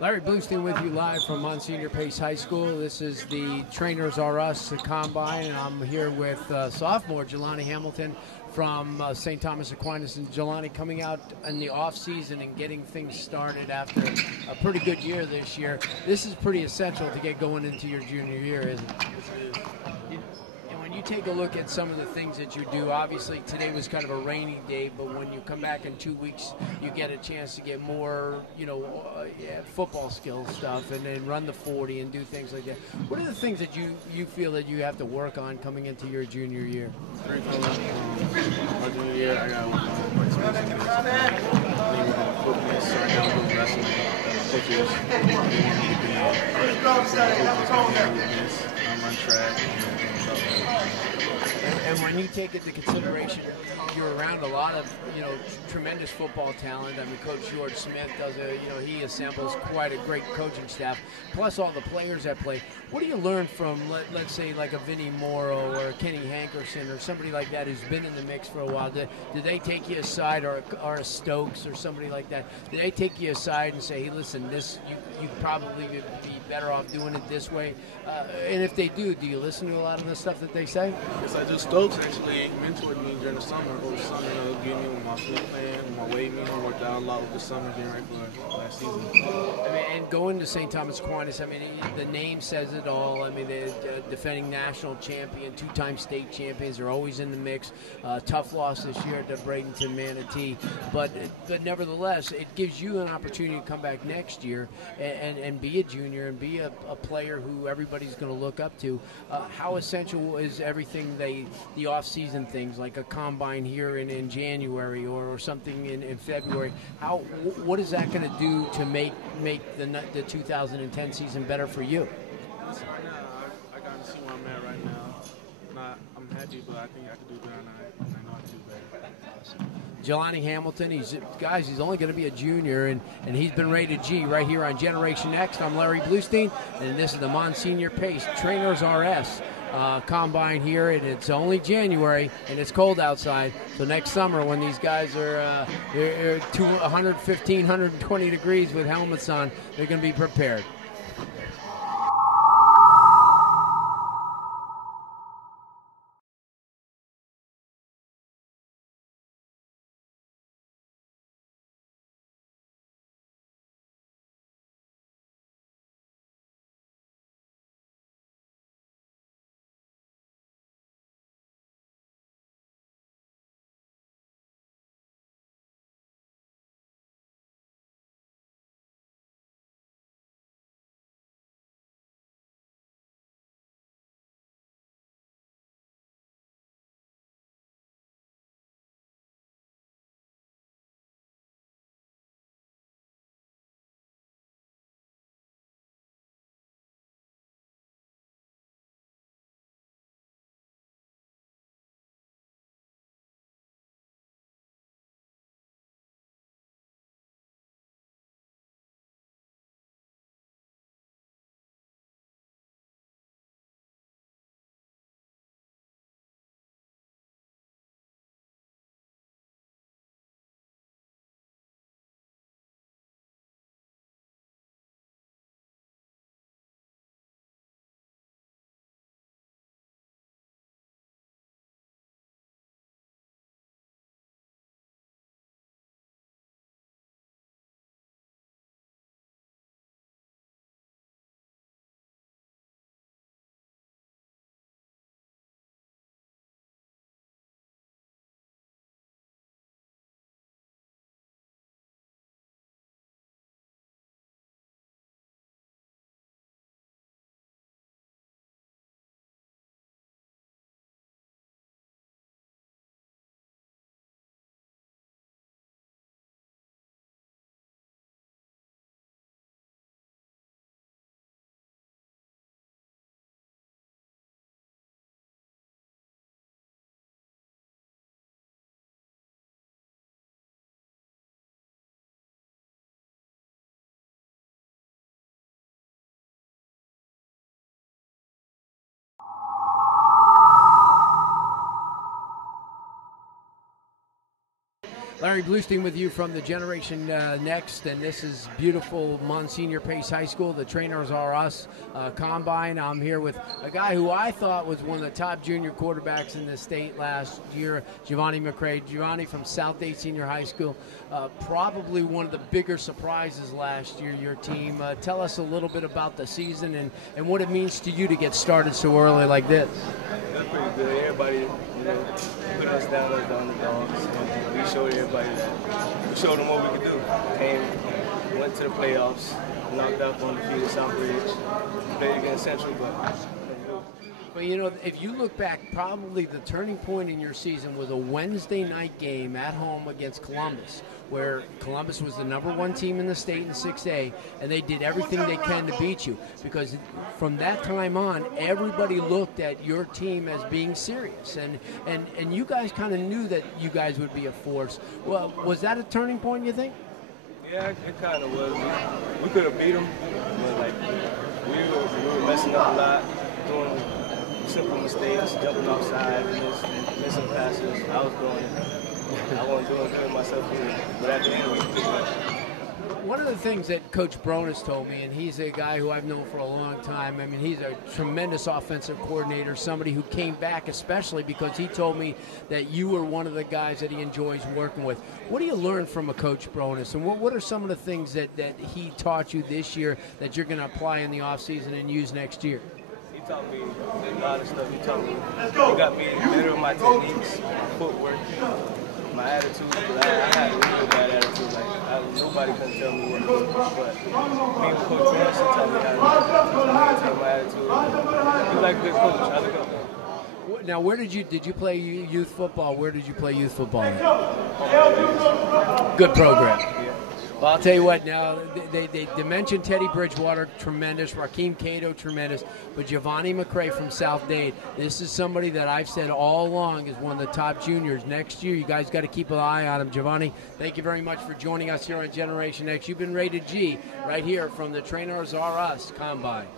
Larry Blustein with you live from Monsignor Pace High School. This is the Trainers Are Us Combine, and I'm here with sophomore Jelani Hamilton from St. Thomas Aquinas. And Jelani, coming out in the off-season and getting things started after a pretty good year this year, this is pretty essential to get going into your junior year, isn't it? And when you take a look at some of the things that you do, obviously today was kind of a rainy day, but when you come back in 2 weeks, you get a chance to get more, football skills stuff, and then run the 40 and do things like that. What are the things that you feel that you have to work on coming into your junior year? My junior year, I got more experience in fitness, so I got to do wrestling. Coaches want me to be run track. And when you take into consideration, you're around a lot of, tremendous football talent. I mean, Coach George Smith does he assembles quite a great coaching staff, plus all the players that play. What do you learn from, let's say, like a Vinnie Morrow or a Kenny Hankerson or somebody like that who's been in the mix for a while? Do they take you aside, or a Stokes or somebody like that? Do they take you aside and say, hey, listen, you probably would be better off doing it this way? And if they do you listen to a lot of the stuff that they say? Yes, I do. Stokes actually mentored me during the summer. Over the summer, getting me with my field plan, with my weight meeting, worked out a lot with the summer, getting ready for last season. I mean, and going to St. Thomas Aquinas, I mean, the name says it all. I mean, they're defending national champion, two-time state champions. They're always in the mix. Tough loss this year to Bradenton Manatee, but nevertheless, it gives you an opportunity to come back next year and be a junior and be a player who everybody's going to look up to. How essential is everything the off-season things like a combine here in January or something in February? What is that going to do to make the 2010 season better for you? Right now, I got to see where I'm at right now. I'm happy, but I think I can do better, and I know I can do better. Jelani Hamilton, he's only going to be a junior, and he's been rated G right here on Generation X. I'm Larry Blustein, and this is the Monsignor Pace Trainers RS Combine here, and it's only January, and it's cold outside. So next summer, when these guys are 115, 120 degrees with helmets on, they're going to be prepared. Larry Blustein with you from the Generation Next, and this is beautiful Monsignor Pace High School. The Trainers Are Us Combine. I'm here with a guy who I thought was one of the top junior quarterbacks in the state last year, Jelani McCray. Jelani from South Dade Senior High School, probably one of the bigger surprises last year, your team. Tell us a little bit about the season and what it means to you to get started so early like this. That's pretty good. Everybody, put us down as the underdogs. And we showed everybody that. We showed them what we could do. Went to the playoffs, knocked out undefeated Southbridge, played against Central, But you know, if you look back, probably the turning point in your season was a Wednesday night game at home against Columbus, where Columbus was the #1 team in the state in 6A, and they did everything they can to beat you. Because from that time on, everybody looked at your team as being serious, and you guys kind of knew that you guys would be a force. Well, was that a turning point, you think? Yeah, it kind of was. We could have beat them, but like we were messing up a lot, doing simple mistakes, jumping offside, missing passes. I was I wasn't doing good myself either. But at the end, we picked up. One of the things that Coach Bronis told me, and he's a guy who I've known for a long time, I mean, he's a tremendous offensive coordinator, somebody who came back especially because he told me that you were one of the guys that he enjoys working with. What do you learn from a Coach Bronis, and what are some of the things that he taught you this year that you're going to apply in the offseason and use next year? He taught me a lot of stuff. He got me better with my techniques, footwork, my attitude. I had a really bad attitude. Nobody couldn't tell me what to do. But me and Coach Bronis taught me how to take my attitude. He's like a good coach. I look up to him. Now, where did you play youth football? Where did you play youth football at? Good program. Yeah. Well, I'll tell you what, now, they mentioned Teddy Bridgewater, tremendous, Rakeem Cato, tremendous, but Jelani McCray from South Dade, this is somebody that I've said all along is one of the top juniors. Next year, you guys got to keep an eye on him. Jelani, thank you very much for joining us here on Generation X. You've been rated G right here from the Trainers Are Us Combine.